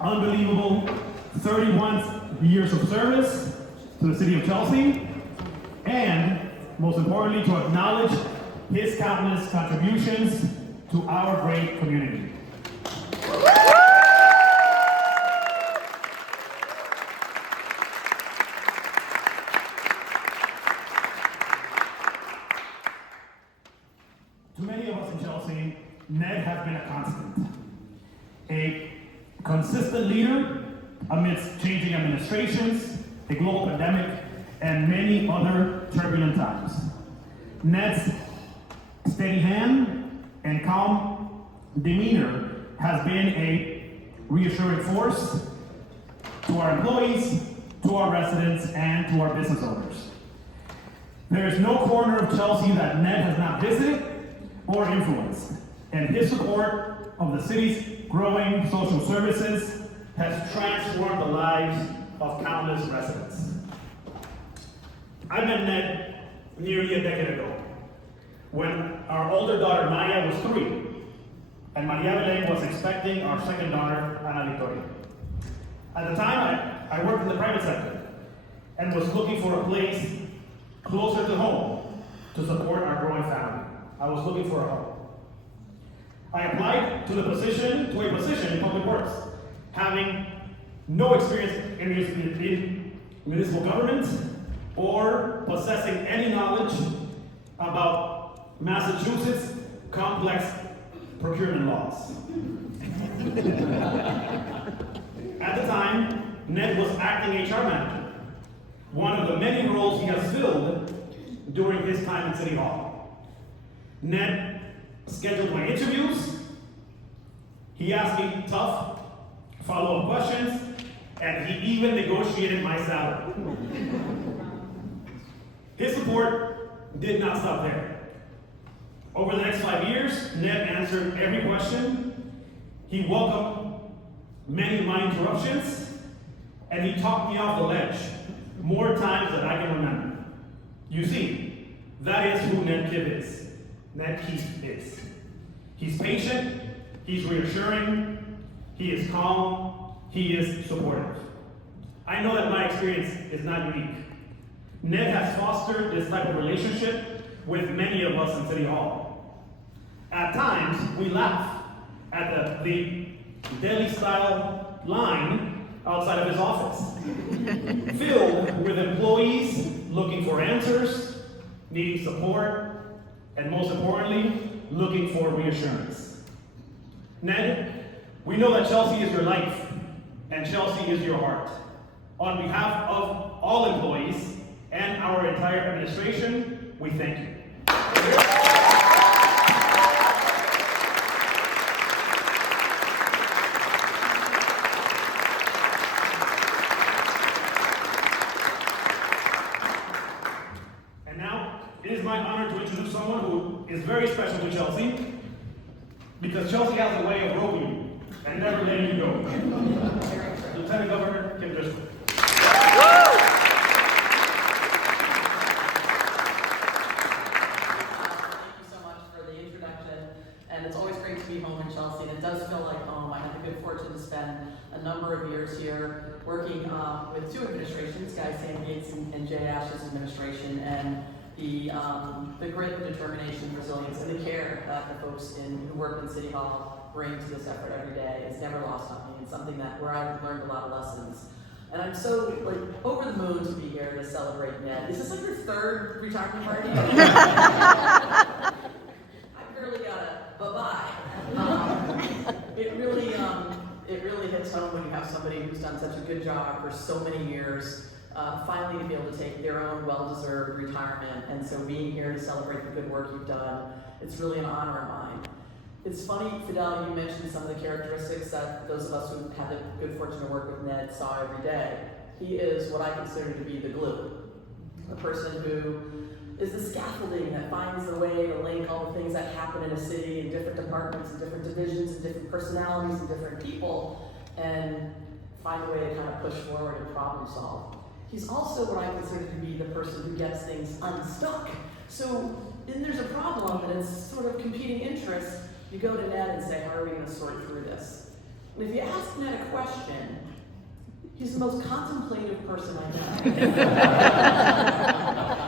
unbelievable 31 years of service to the city of Chelsea, and most importantly, to acknowledge his countless contributions to our great community. To many of us in Chelsea, Ned has been a constant, a consistent leader amidst changing administrations, a global pandemic, and many other turbulent times. Ned's steady hand and calm demeanor has been a reassuring force to our employees, to our residents, and to our business owners. There is no corner of Chelsea that Ned has not visited or influenced, and his support of the city's growing social services has transformed the lives of countless residents. I met Ned nearly a decade ago, when our older daughter Maya was 3, and Maria Belén was expecting our second daughter, Ana Victoria. At the time, I worked in the private sector and was looking for a place closer to home to support our growing family. I was looking for a home. I applied to a position in public works, having no experience in municipal government or possessing any knowledge about Massachusetts' complex procurement laws. At the time, Ned was acting HR manager, one of the many roles he has filled during his time in City Hall. Ned scheduled my interviews, he asked me tough follow-up questions, and he even negotiated my salary. His support did not stop there. Over the next 5 years, Ned answered every question, he welcomed many of my interruptions, and he talked me off the ledge more times than I can remember. You see, that is who Ned Kidd is. Ned Keith is. He's patient, he's reassuring, he is calm, he is supportive. I know that my experience is not unique. Ned has fostered this type of relationship with many of us in City Hall. At times, we laugh at the deli-style line outside of his office, filled with employees looking for answers, needing support, and most importantly, looking for reassurance. Ned, we know that Chelsea is your life, and Chelsea is your heart. On behalf of all employees and our entire administration, we thank you. And now, it is my honor to introduce someone who is very special to Chelsea, because Chelsea has a way of roping you and never letting you go. Lieutenant Governor Kim Driscoll. And it's always great to be home in Chelsea, and it does feel like home. I had the good fortune to spend a number of years here working with 2 administrations, Guy Sandgates and Jay Ash's administration, and the grit, the determination, resilience, and the care that the folks who work in City Hall bring to this effort every day is never lost on me. It's something where I've learned a lot of lessons. And I'm so over the moon to be here to celebrate Ned. Is this your 3rd retirement party? I barely got a bye-bye. It really hits home when you have somebody who's done such a good job for so many years, finally to be able to take their own well-deserved retirement. And so being here to celebrate the good work you've done, it's really an honor of mine. It's funny, Fidel, you mentioned some of the characteristics that those of us who had the good fortune to work with Ned saw every day. He is what I consider to be the glue. A person who is the scaffolding that finds the way to link all the things that happen in a city in different departments and different divisions and different personalities and different people, and find a way to kind of push forward and problem solve. He's also what I consider to be the person who gets things unstuck. So when there's a problem and it's sort of competing interests, you go to Ned and say, how are we going to sort through this? And if you ask Ned a question, he's the most contemplative person I know.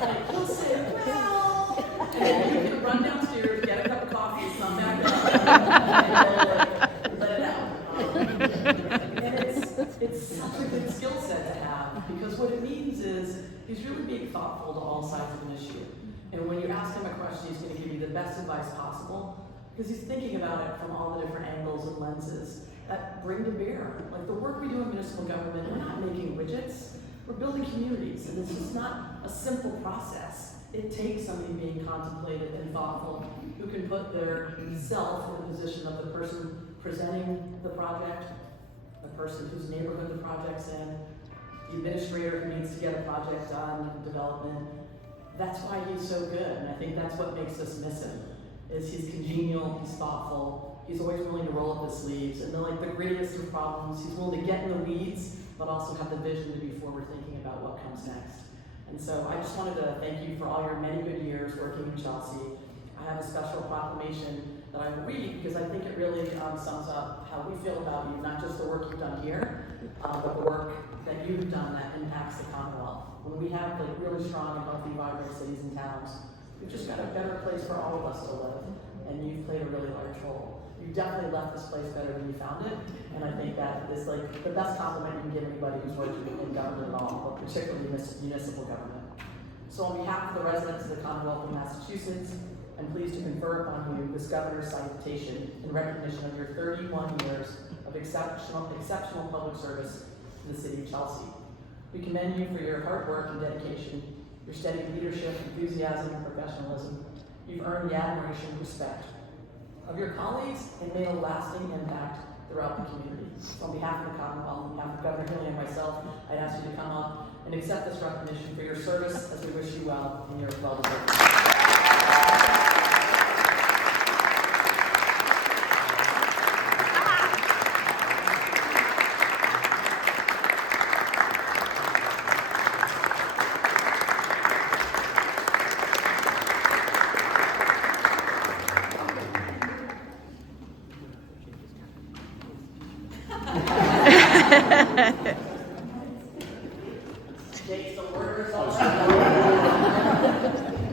Like, he'll say, well, and then you can run downstairs, get a cup of coffee, come back up, and like, let it out. And it's such a good skill set to have, because what it means is he's really being thoughtful to all sides of an issue. And when you ask him a question, he's going to give you the best advice possible, because he's thinking about it from all the different angles and lenses that bring to bear. Like the work we do in municipal government, we're not making widgets, we're building communities, and it's just not a simple process. It takes somebody being contemplative and thoughtful who can put their self in the position of the person presenting the project, the person whose neighborhood the project's in, the administrator who needs to get a project done, development. That's why he's so good, and I think that's what makes us miss him, is he's congenial, he's thoughtful, he's always willing to roll up his sleeves, and then like the grittiest of problems, he's willing to get in the weeds, but also have the vision to be forward thinking about what comes next. And so I just wanted to thank you for all your many good years working in Chelsea. I have a special proclamation that I will read because I think it really sums up how we feel about you, not just the work you've done here, but the work that you've done that impacts the Commonwealth. When we have like really strong and healthy, vibrant cities and towns, we've just got a better place for all of us to live, and you've played a really large role. You definitely left this place better than you found it, and I think that is like the best compliment you can give anybody who's working in government at all, but particularly municipal government. So on behalf of the residents of the Commonwealth of Massachusetts, I'm pleased to confer upon you this governor's citation in recognition of your 31 years of exceptional public service to the city of Chelsea. We commend you for your hard work and dedication, your steady leadership, enthusiasm, and professionalism. You've earned the admiration and respect of your colleagues and made a lasting impact throughout the community. So on behalf of the Commonwealth, on behalf of Governor Healy and myself, I'd ask you to come up and accept this recognition for your service as we wish you well in your well-deserved.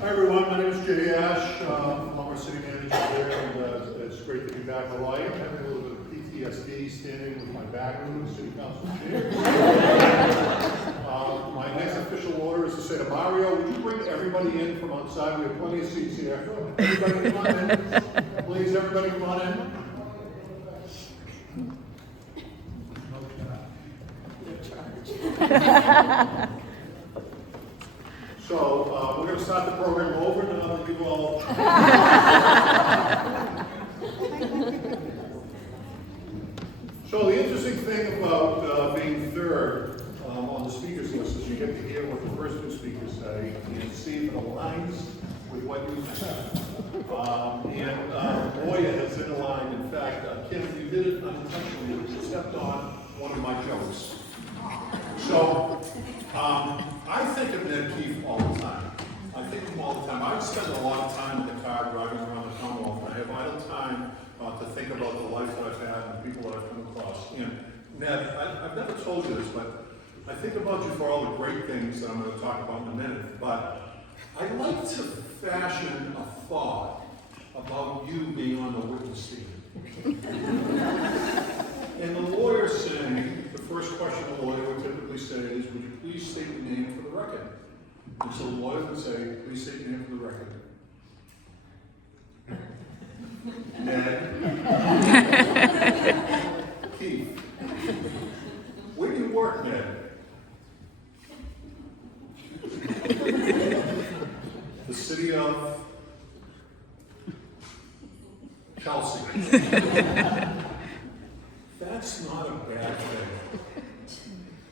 Hi everyone, my name is Jay Ash. I'm our city manager there, and it's great to be back alive. I'm having a little bit of PTSD standing with my back to the city council chair. My next official order is to say to Mario, would you bring everybody in from outside? We have plenty of seats here. Everybody come on in. Please, everybody come on in. So we're going to start the program over now that you all. So the interesting thing about being third on the speakers list is you get to hear what the first two speakers say and see if it aligns with what you said. Boy, it has been aligned. In fact, Kim, you did it unintentionally. You stepped on one of my jokes. So, I think of Ned Keefe all the time. I think of him all the time. I spend a lot of time in the car driving around the Commonwealth, and I have idle time to think about the life that I've had and the people that I've come across. And Ned, I've never told you this, but I think about you for all the great things that I'm going to talk about in a minute. But I'd like to fashion a thought about you being on the witness stand. And the lawyer saying, the first question the lawyer would typically say is, would you please state your name for the record? And so the lawyer would say, please state your name for the record. Ned Keefe. Where do you work, Ned? The city of Chelsea. That's not a bad thing,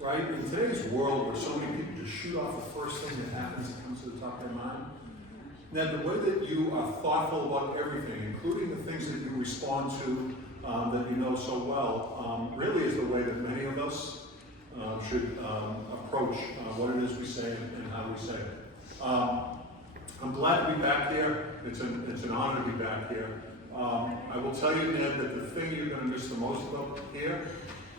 right? In today's world where so many people just shoot off the first thing that happens that comes to the top of their mind. Now, the way that you are thoughtful about everything, including the things that you respond to that you know so well, really is the way that many of us should approach what it is we say and how we say it. I'm glad to be back here. It's an honor to be back here. I will tell you, Ned, that the thing you're gonna miss the most about here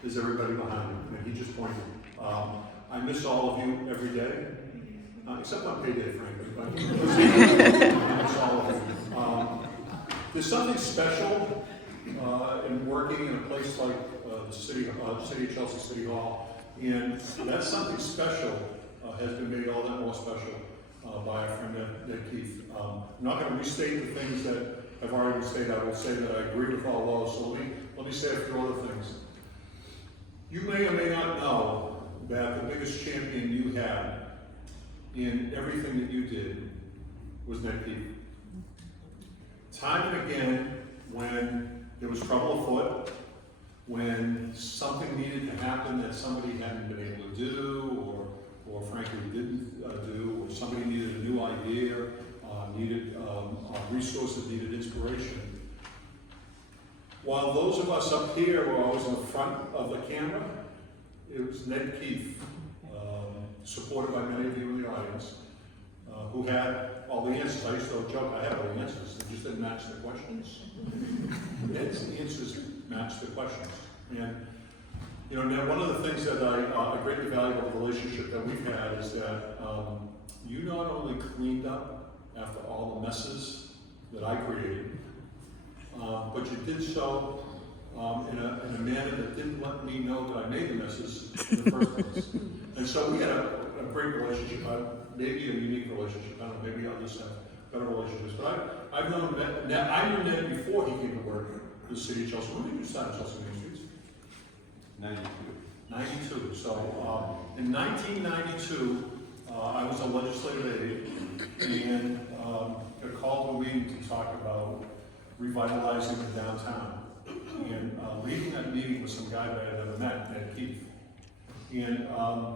is everybody behind you, and he just pointed. I miss all of you every day, except on payday, frankly, but I miss all of you. There's something special in working in a place like the city of Chelsea City Hall, and that something special has been made all that more special by our friend Ned Keith. I'm not going to restate the things that have already been stated. I will say that I agree with all those. So let me say a few other things. You may or may not know that the biggest champion you had in everything that you did was Ned Keith. Time and again, when there was trouble afoot, when something needed to happen that somebody hadn't been able to do, or frankly didn't do, or somebody needed a new idea, needed resources, needed inspiration. While those of us up here were always in the front of the camera, it was Ned Keith, supported by many of you in the audience, who had all the answers. I used to joke, I had all the answers, they just didn't match the questions. Ned's answers matched the questions. And you know, Ned, one of the things that I greatly value about the relationship that we've had is that you not only cleaned up after all the messes that I created, but you did so in a manner that didn't let me know that I made the messes in the first place. And so we had a great relationship, maybe a unique relationship. I don't know, maybe others have better relationships. But I've known Ned, I knew Ned before he came to work for the city of Chelsea. When did you start at Chelsea Main Streets? 92. So in 1992, I was a legislative aide and got called to a meeting to talk about revitalizing the downtown. And leading that meeting was some guy that I had never met, Ned Keith. And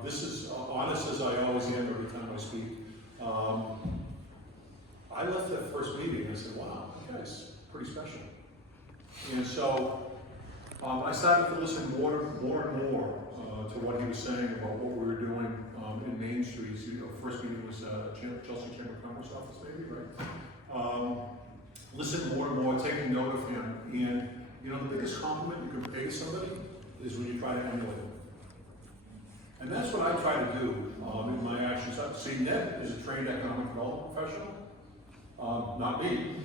this is honest as I always am every time I speak. I left that first meeting and I said, wow, that guy's pretty special. And so I started to listen more and more to what he was saying about what we were doing in Main Street. First meeting was Chelsea Chamber of Commerce office, maybe, right? Listen more and more, taking note of him. And you know, the biggest compliment you can pay somebody is when you try to emulate them. And that's what I try to do in my actions. See, Ned is a trained economic development professional, not me.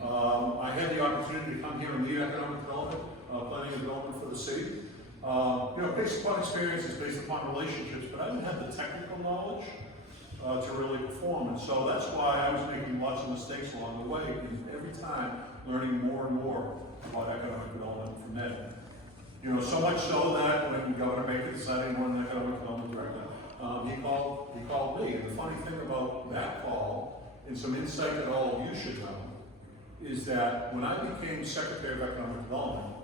I had the opportunity to come here and lead economic development, planning and development for the city. You know, based upon experiences, based upon relationships, but I didn't have the technical knowledge to really perform. And so that's why I was making lots of mistakes along the way, and every time learning more and more about economic development from Ned. You know, so much so that when Governor Baker decided he wanted an economic development director, he called me. And the funny thing about that call, and some insight that all of you should know, is that when I became Secretary of Economic Development,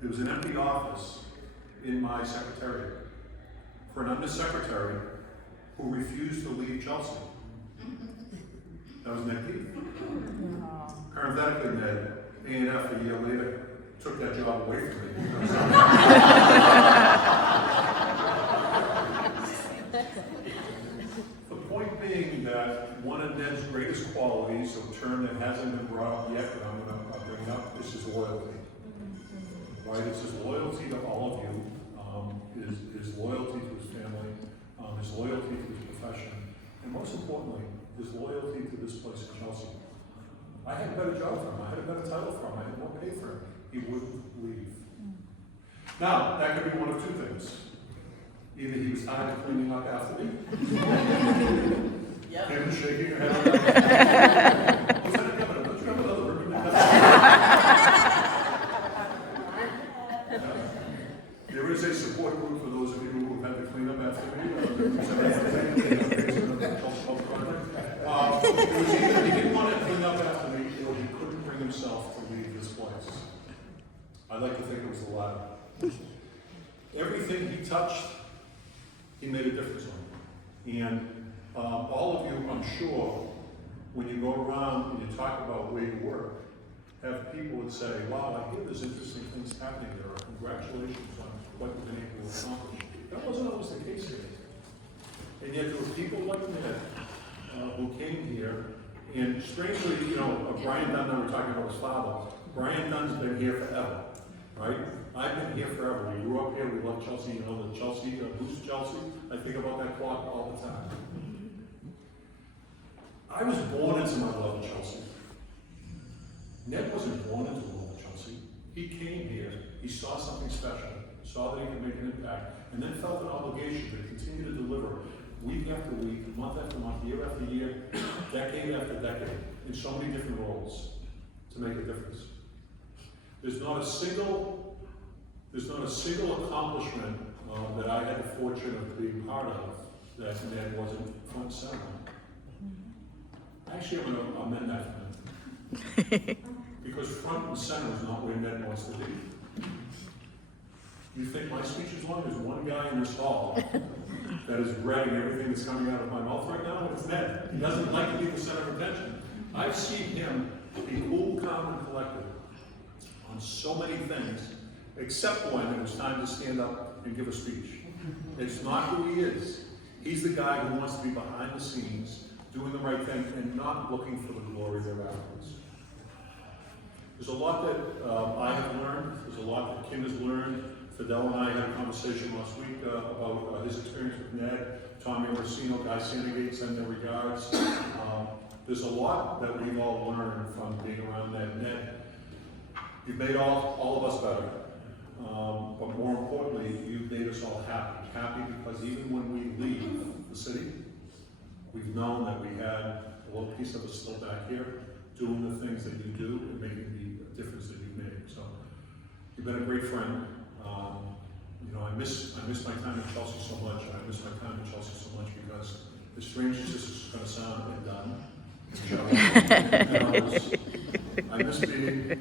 there was an empty office in my secretariat for an undersecretary who refused to leave Chelsea. That was Ned Keith. Parenthetically, Ned, A&F a year later took that job away from me. The point being that one of Ned's greatest qualities, a term that hasn't been brought up yet, but I'm going to bring it up, is his loyalty. Right? It's his loyalty to all of you, his loyalty to his family, his loyalty to his profession, and most importantly, his loyalty to this place in Chelsea. I had a better job for him, I had a better title for him, I had more pay for him. He wouldn't leave. Now, that could be one of two things. Either he was tired of cleaning up after me. Yep. Him shaking your head. Was that a governor? Don't you have another ribbon? There is a support group for those of you who have had to clean up after me. It was either he didn't want to clean up after me, or he couldn't bring himself to leave this place. I'd like to think it was the latter. Everything he touched, he made a difference on. And all of you, I'm sure, when you go around and you talk about where you work, have people that say, wow, I hear there's interesting things happening there. Congratulations on what you've been able to accomplish. That wasn't always the case here. And yet there were people like Ned who came here, and strangely, you know, Brian Dunn and I were talking about his father. Brian Dunn's been here forever, right? I've been here forever. We grew up here, we love Chelsea, you know, the Chelsea, Boost Chelsea. I think about that clock all the time. I was born into my love of Chelsea. Ned wasn't born into the love of Chelsea. He came here, he saw something special, saw that he could make an impact, and then felt an obligation to continue to deliver week after week, month after month, year after year, decade after decade, in so many different roles to make a difference. There's not a single accomplishment that I had the fortune of being part of that Ned wasn't front and center on. Actually, I'm going to amend that for him. Because front and center is not where Ned wants to be. You think my speech is long? There's one guy in this hall that is dreading everything that's coming out of my mouth right now, and it's Ned. He doesn't like to be the center of attention. I've seen him be cool, calm, and collected on so many things, except when it was time to stand up and give a speech. It's not who he is. He's the guy who wants to be behind the scenes, doing the right thing, and not looking for the glory thereafterwards. There's a lot that I have learned. There's a lot that Kim has learned. Fidel and I had a conversation last week about his experience with Ned. Tommy Orsino, Guy Sandegate, send their regards. There's a lot that we've all learned from being around Ned. You've made all of us better. But more importantly, you've made us all happy. Happy because even when we leave the city, we've known that we had a little piece of us still back here, doing the things that you do and making the difference that you've made. So you've been a great friend. You know, I miss my time in Chelsea so much. I miss my time in Chelsea so much because, as strange as this is going to sound, I miss being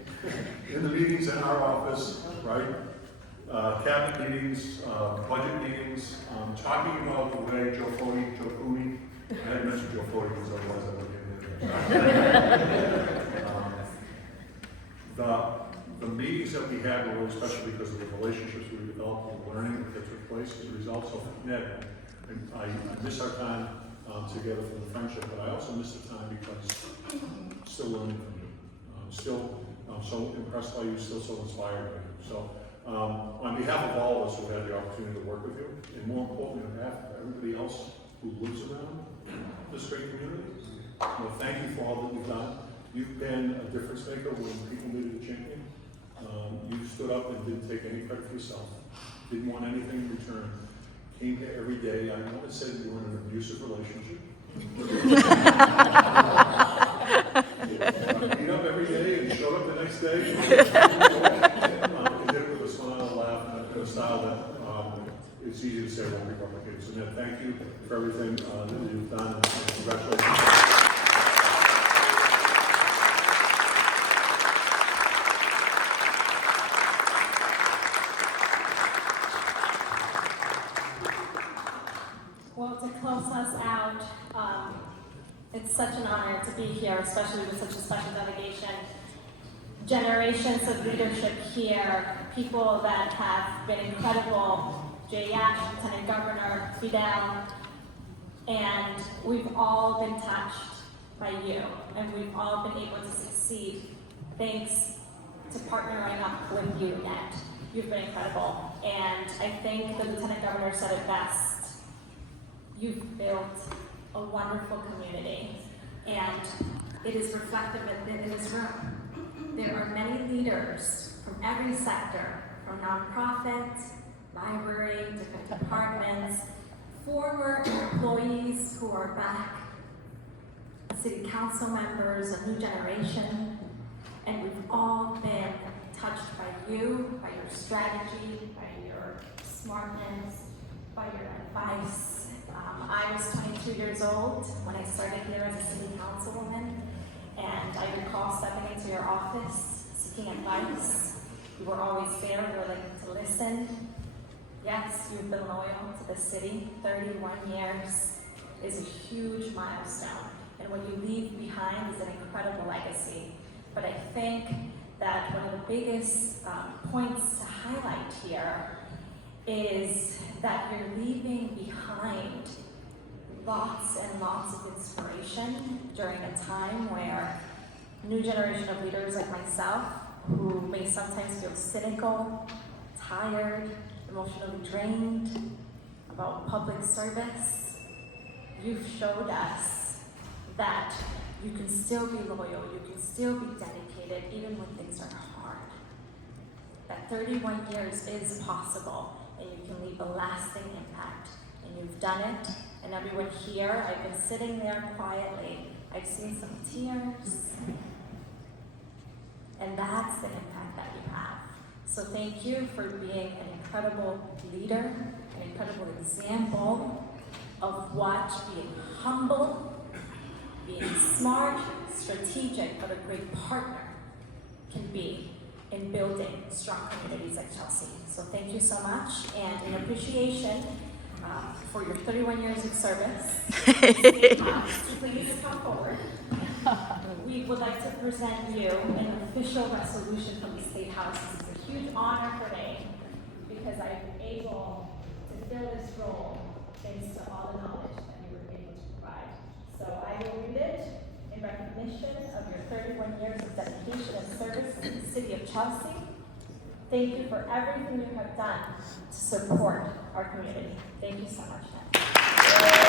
in the meetings in our office, right? Cabinet meetings, budget meetings, talking about the way Joe Cooney, I had mentioned Joe Fode because otherwise I would get in the meetings that we had were really special because of the relationships we developed and the learning that took place as a result. So Ned, I miss our time together for the friendship, but I also miss the time because I'm still learning from you. I'm so impressed by you, still so inspired by you. So on behalf of all of us who had the opportunity to work with you, and more importantly on behalf of everybody else who lives around this great community, well, thank you for all that you've done. You've been a difference maker when people needed a champion. You stood up and didn't take any credit for yourself. Didn't want anything in return. Came here every day. I know it said you were in an abusive relationship. Beat up every day and showed up the next day. You did it with a smile and a laugh and a style that it's easy to say won't be replicated. So Ned, thank you for everything that you've done, and congratulations. Well, to close us out, it's such an honor to be here, especially with such a special delegation. Generations of leadership here, people that have been incredible, Jay Yash, Lieutenant Governor, Fidel, and we've all been touched by you, and we've all been able to succeed thanks to partnering up with you, Ned. You've been incredible, and I think the Lieutenant Governor said it best. You've built a wonderful community, and it is reflective in this room. There are many leaders from every sector, from nonprofit, library, different departments, former employees who are back, city council members, a new generation, and we've all been touched by you, by your strategy, by your smartness, by your advice. I was 22 years old when I started here as a city councilwoman, and I recall stepping into your office, seeking advice. You were always there, willing to listen. Yes, you've been loyal to the city. 31 years is a huge milestone, and what you leave behind is an incredible legacy. But I think that one of the biggest points to highlight here is that you're leaving behind lots and lots of inspiration during a time where a new generation of leaders like myself who may sometimes feel cynical, tired, emotionally drained about public service, you've showed us that you can still be loyal, you can still be dedicated even when things are hard. That 31 years is possible and you can leave a lasting impact. And you've done it. And everyone here, I've been sitting there quietly. I've seen some tears. And that's the impact that you have. So thank you for being an incredible leader, an incredible example of what being humble, being smart, strategic, but a great partner can be in building strong communities like Chelsea. So thank you so much, and in appreciation for your 31 years of service, please come forward. We would like to present you an official resolution from the State House. This is a huge honor for me because I've been able to fill this role thanks to all the knowledge that you were able to provide. So I will read it in recognition of your 31 years of dedication and service to the City of Chelsea. Thank you for everything you have done to support our community. Thank you so much, Ned.